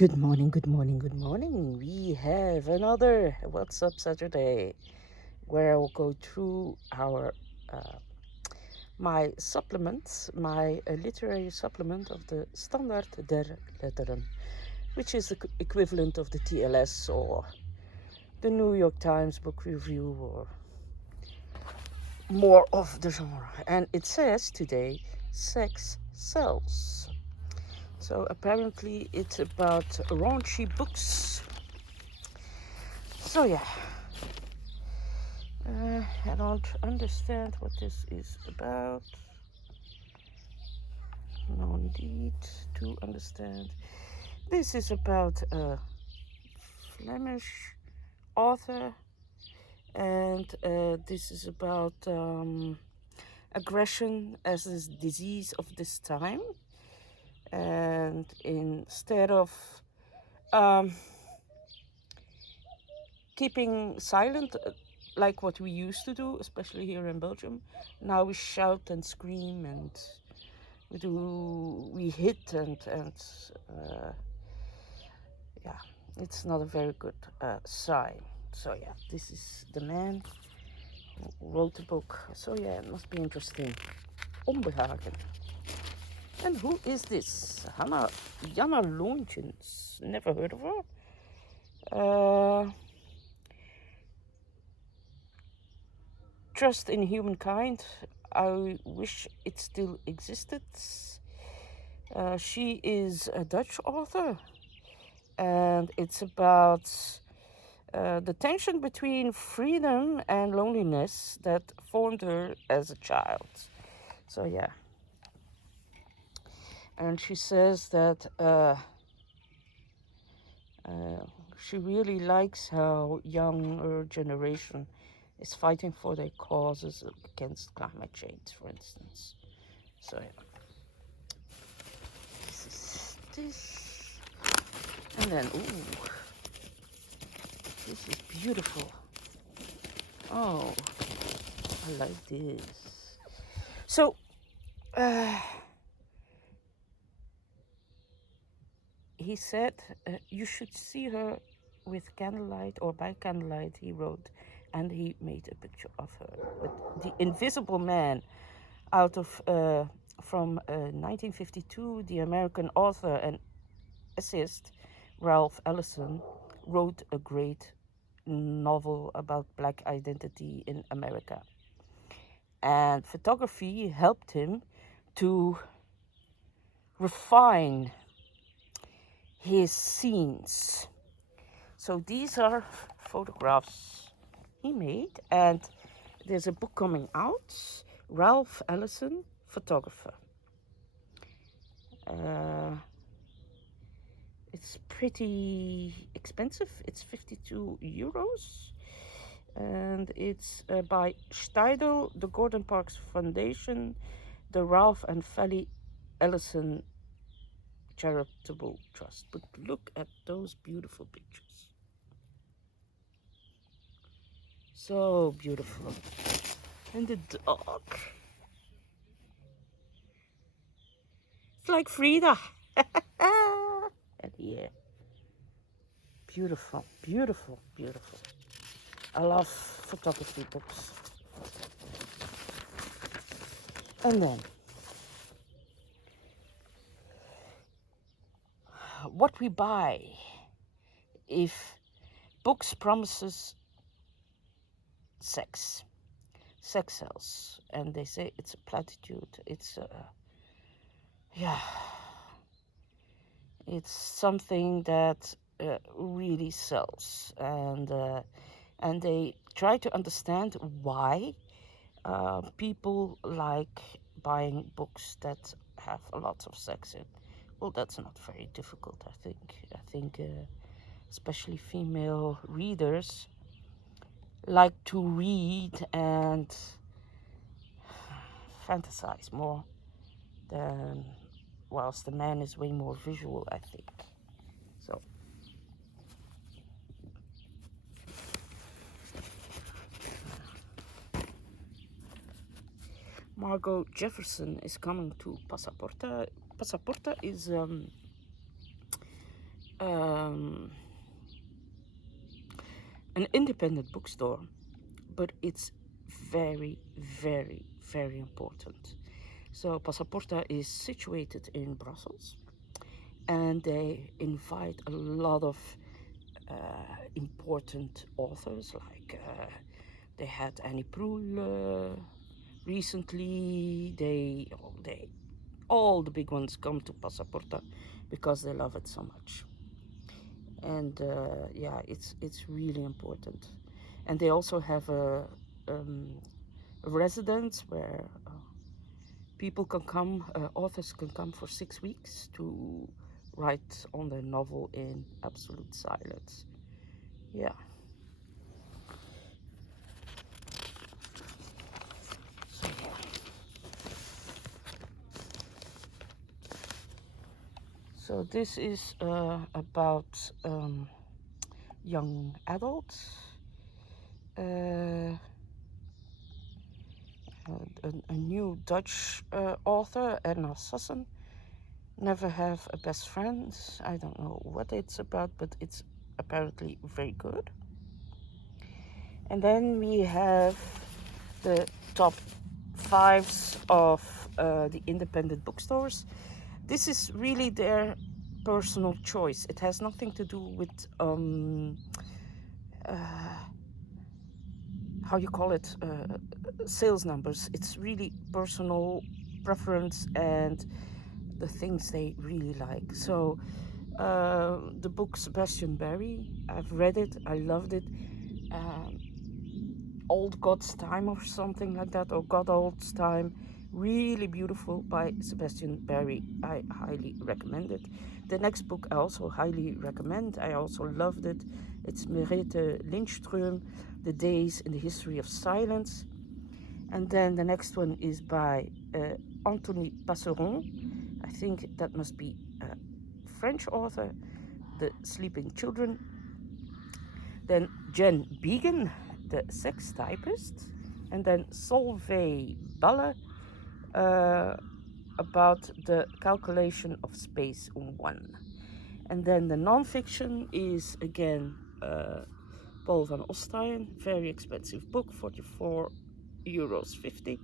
Good morning, good morning, good morning. We have another What's Up Saturday where I will go through my supplements, my literary supplement of the Standaard der Letteren, which is the equivalent of the TLS or the New York Times Book Review or more of the genre. And it says today, sex sells. So apparently it's about raunchy books. So yeah, I don't understand what this is about. No need to understand. This is about a Flemish author, and this is about aggression as a disease of this time. And instead of keeping silent like what we used to do, especially here in Belgium, now we shout and scream and we hit and yeah, it's not a very good sign. So yeah, this is the man who wrote the book. So yeah, it must be interesting. Onbehagen. And who is this? Janna Loontjens. Never heard of her. Trust in Humankind. I wish it still existed. She is a Dutch author, and it's about the tension between freedom and loneliness that formed her as a child. So yeah. And she says that she really likes how younger generation is fighting for their causes against climate change, for instance. So yeah. This is this. And then, ooh, this is beautiful. Oh, I like this. So, he said, you should see her with candlelight or by candlelight, he wrote, and he made a picture of her. But The Invisible Man, out of from 1952, the American author and essayist Ralph Ellison wrote a great novel about black identity in America. And photography helped him to refine his scenes. So these are photographs he made, and there's a book coming out, Ralph Ellison, photographer. It's pretty expensive. It's 52 euros. And it's by Steidel, the Gordon Parks Foundation, the Ralph and Fally Ellison Charitable Trust. But look at those beautiful pictures. So beautiful. And the dog. It's like Frida. And here. Beautiful, beautiful, beautiful. I love photography books. And then, what we buy if books promises sex sells, and they say it's a platitude. It's it's something that really sells, and they try to understand why people like buying books that have a lot of sex in. Well, that's not very difficult, I think. I think especially female readers like to read and fantasize more than, whilst the man is way more visual, I think. So Margo Jefferson is coming to Passaporta. Passaporta is um, an independent bookstore, but it's very, very, very important. So Passaporta is situated in Brussels, and they invite a lot of important authors, like they had Annie Proulx recently. All the big ones come to Passaporta because they love it so much. And yeah, it's really important. And they also have a residence where people can come, authors can come for 6 weeks to write on their novel in absolute silence. Yeah. So, yeah. So this is about young adults. A new Dutch author, Erna Sassen. Never have a best friend. I don't know what it's about, but it's apparently very good. And then we have the top 5s of the independent bookstores. This is really their personal choice. It has nothing to do with how you call it, sales numbers. It's really personal preference and the things they really like. So the book Sebastian Barry, I've read it, I loved it. Old God's Time or something like that, or God Old's Time, really beautiful, by Sebastian Barry. I highly recommend it. The next book I also highly recommend, I also loved it. It's Merethe Lindstrøm, The Days in the History of Silence. And then the next one is by Anthony Passeron. I think that must be a French author, The Sleeping Children. Then Jen Beagin, The Sex Typist. And then Solveig Balle, about the calculation of space 1. And then the non-fiction is again Paul van Ostaaien, very expensive book, €44.50.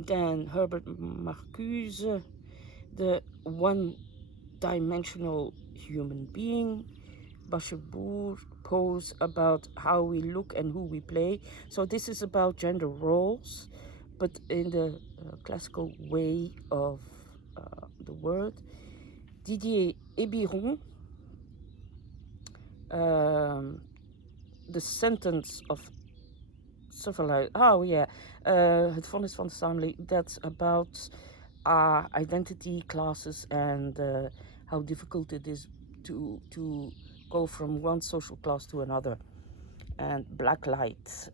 Then Herbert Marcuse, The One-Dimensional Human Being. Bashir Pose, about how we look and who we play. So this is about gender roles, but in the classical way of the word. Didier Ebiron, The Sentence of Civilization. Oh yeah, Het Vonnis van de Samenleving. That's about identity, classes, and how difficult it is to go from one social class to another. And Black Light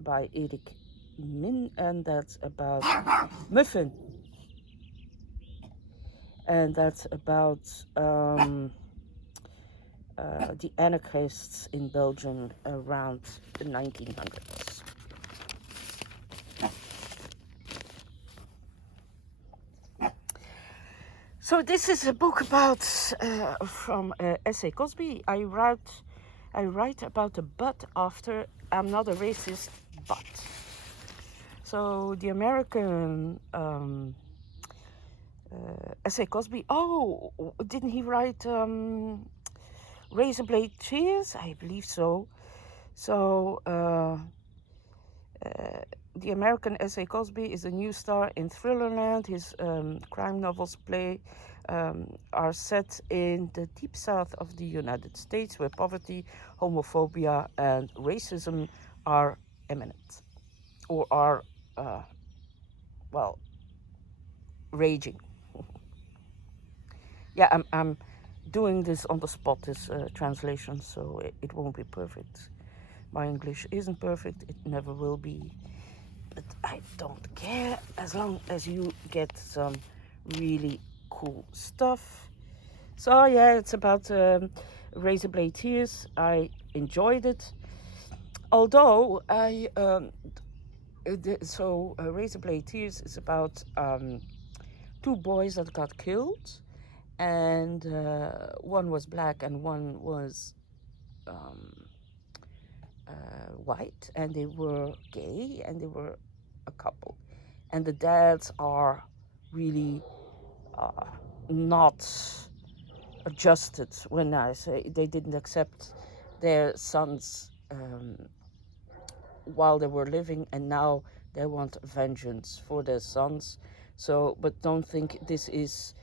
by Erich Min, and that's about Muffin. And that's about the anarchists in Belgium around the 1900s. So this is a book about from S.A. Cosby. I write about a but after I'm not a racist but. So the American S.A. Cosby. Oh, didn't he write Razorblade Tears? I believe so. So the American S.A. Cosby is a new star in Thrillerland. His crime novels are set in the deep south of the United States, where poverty, homophobia, and racism are eminent, or are, well, raging. Yeah, I'm doing this on the spot, this translation, so it won't be perfect. My English isn't perfect, it never will be. But I don't care, as long as you get some really cool stuff. So yeah, it's about Razorblade Tears. I enjoyed it. Although Razorblade Tears is about 2 boys that got killed. and one was black and one was um, white, and they were gay, and they were a couple. And the dads are really not adjusted. When I say they didn't accept their sons while they were living, and now they want vengeance for their sons. So, but don't think this is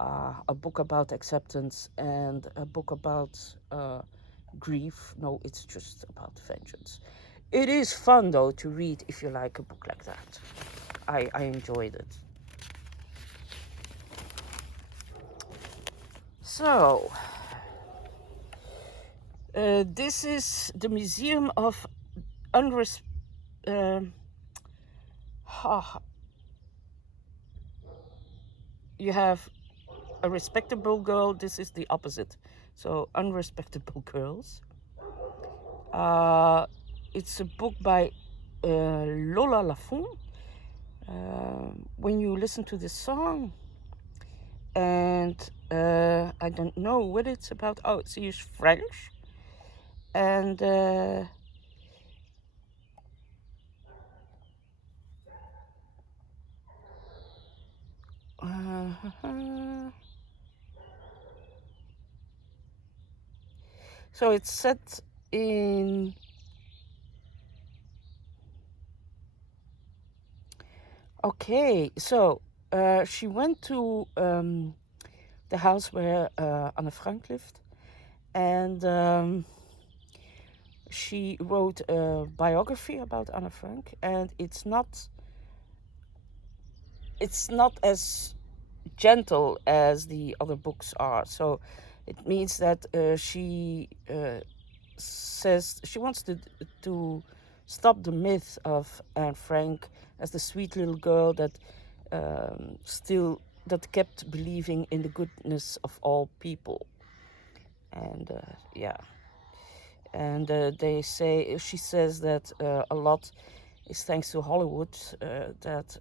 a book about acceptance and a book about grief. No, it's just about vengeance. It is fun though to read if you like a book like that. I enjoyed it. So, this is the Museum of you have a respectable girl. This is the opposite. So, Unrespectable Girls. It's a book by Lola Lafon. When you listen to the song, and I don't know what it's about. Oh, it's French, and so it's set in so she went to the house where Anne Frank lived, and she wrote a biography about Anne Frank, and it's not as gentle as the other books are. So it means that she says she wants to stop the myth of Anne Frank as the sweet little girl that that kept believing in the goodness of all people. And and she says that a lot is thanks to Hollywood, that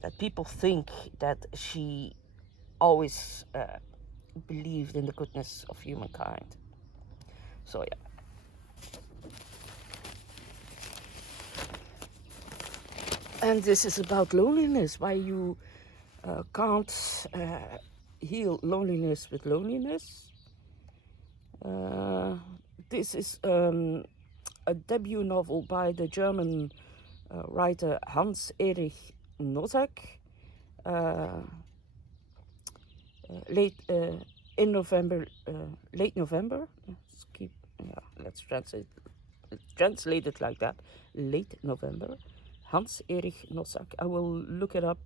that people think that she always believed in the goodness of humankind. So yeah. And this is about loneliness, why you can't heal loneliness with loneliness. This is a debut novel by the German writer Erich Nossack, late November. Let's translate it like that. Late November. Erich Nossack. I will look it up.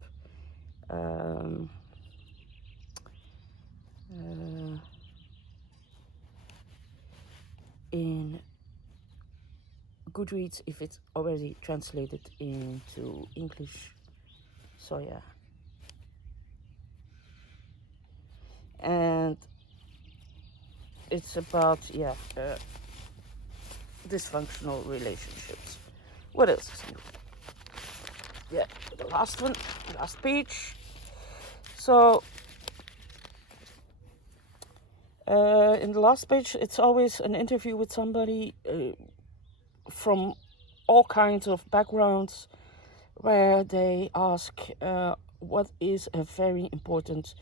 In Goodreads, if it's already translated into English. So yeah. And it's about dysfunctional relationships. What else is new? Yeah, the last page. So in the last page, it's always an interview with somebody from all kinds of backgrounds, where they ask what is a very important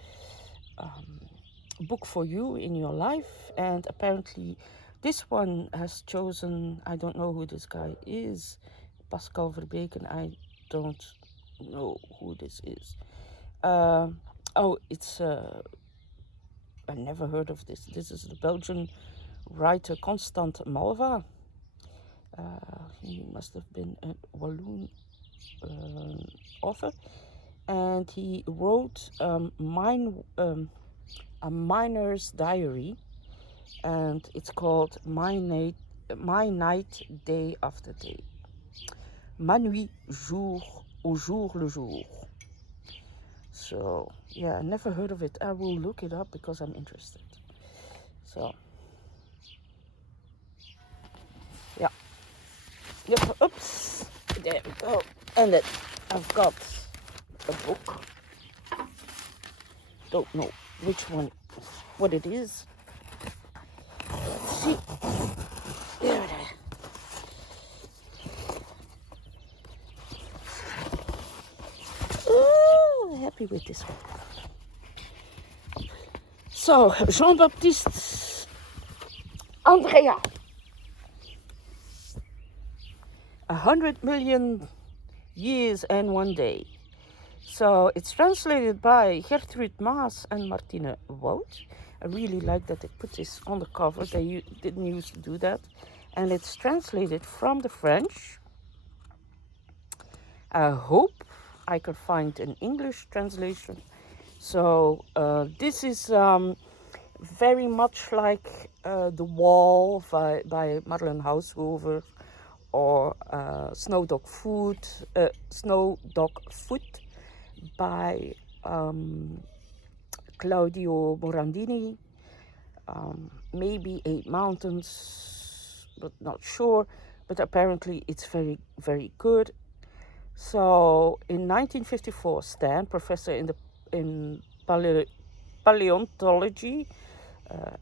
book for you in your life. And apparently this one has chosen, I don't know who this guy is, Pascal Verbeeken, I don't know who this is. It's I never heard of this. This is the Belgian writer Quand, Malva. He must have been a Walloon author, and he wrote a miner's diary, and it's called My Night, Day After Day. Ma nuit, jour, au jour le jour. So, yeah, I never heard of it. I will look it up because I'm interested. So, yeah. Yep, oops. There we go. And then I've got a book. Don't know which one, what it is. Let's see. There it is. Oh, happy with this one. So, Jean-Baptiste Andrea. 100 million years and one day. So it's translated by Gertrude Maas and Martine Wout. I really like that they put this on the cover. They didn't used to do that. And it's translated from the French. I hope I could find an English translation. So this is very much like The Wall by Madeleine Haushofer, or Snow Dog Foot by Claudio Morandini. Maybe Eight Mountains, but not sure. But apparently it's very, very good. So in 1954, Stan, professor in paleontology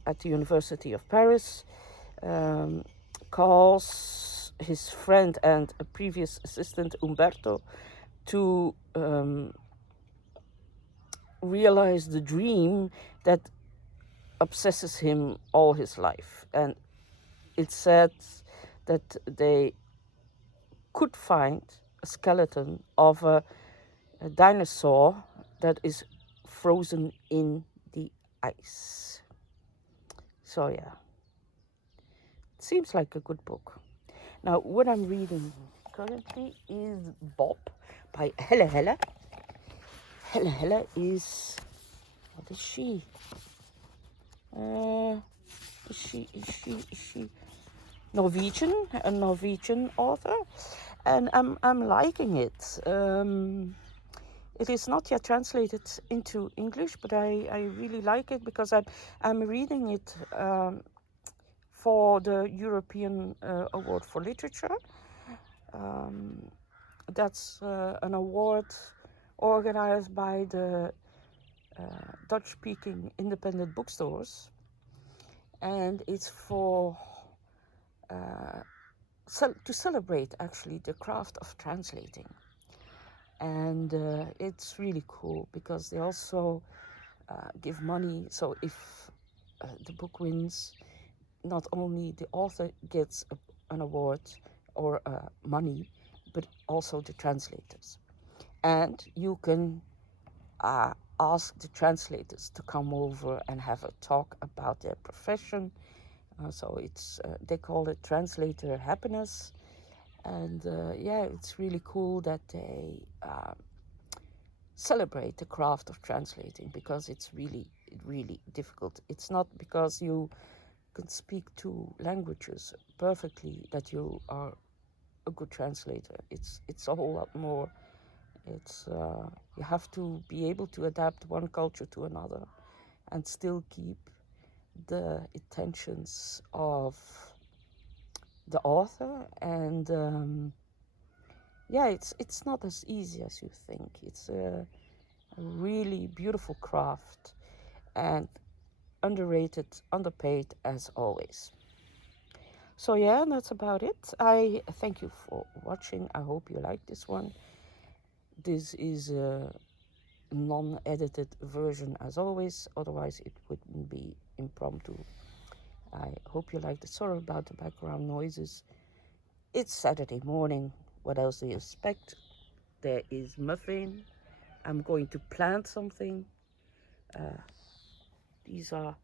at the University of Paris, calls his friend and a previous assistant Umberto to realize the dream that obsesses him all his life. And it said that they could find a skeleton of a dinosaur that is frozen in the ice. So yeah, it seems like a good book. Now, what I'm reading currently is Bob by Helle Helle. Helle Helle is, what is she? Is she Norwegian? A Norwegian author, and I'm liking it. It is not yet translated into English, but I really like it because I'm reading it for the European Award for Literature. That's an award organized by the Dutch-speaking independent bookstores, and it's for to celebrate actually the craft of translating. And it's really cool because they also give money. So if the book wins, not only the author gets an award or money, but also the translators. And you can ask the translators to come over and have a talk about their profession. So it's they call it translator happiness. And yeah, it's really cool that they celebrate the craft of translating, because it's really, really difficult. It's not because you can speak two languages perfectly that you are a good translator. It's a whole lot more. It's you have to be able to adapt one culture to another and still keep the intentions of the author. And yeah, it's not as easy as you think. It's a really beautiful craft and underrated, underpaid as always. So yeah, that's about it. I thank you for watching. I hope you like this one. This is a non-edited version as always, otherwise it wouldn't be impromptu. I hope you like the sorry about the background noises. It's Saturday morning. What else do you expect? There is muffin. I'm going to plant something. These are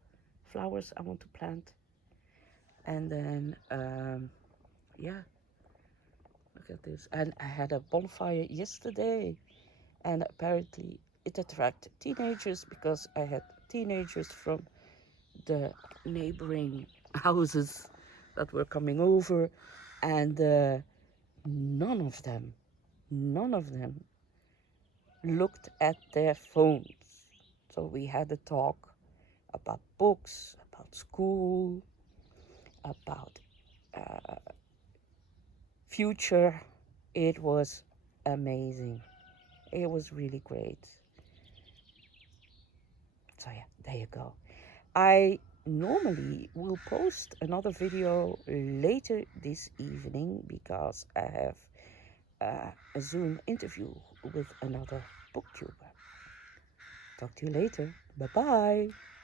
flowers I want to plant. And then, yeah, look at this. And I had a bonfire yesterday. And apparently it attracted teenagers, because I had teenagers from the neighboring houses that were coming over. And none of them looked at their phones. So we had a talk about books, about school, about future. It was amazing. It was really great. So yeah, there you go. I normally will post another video later this evening because I have a Zoom interview with another booktuber. Talk to you later. Bye bye.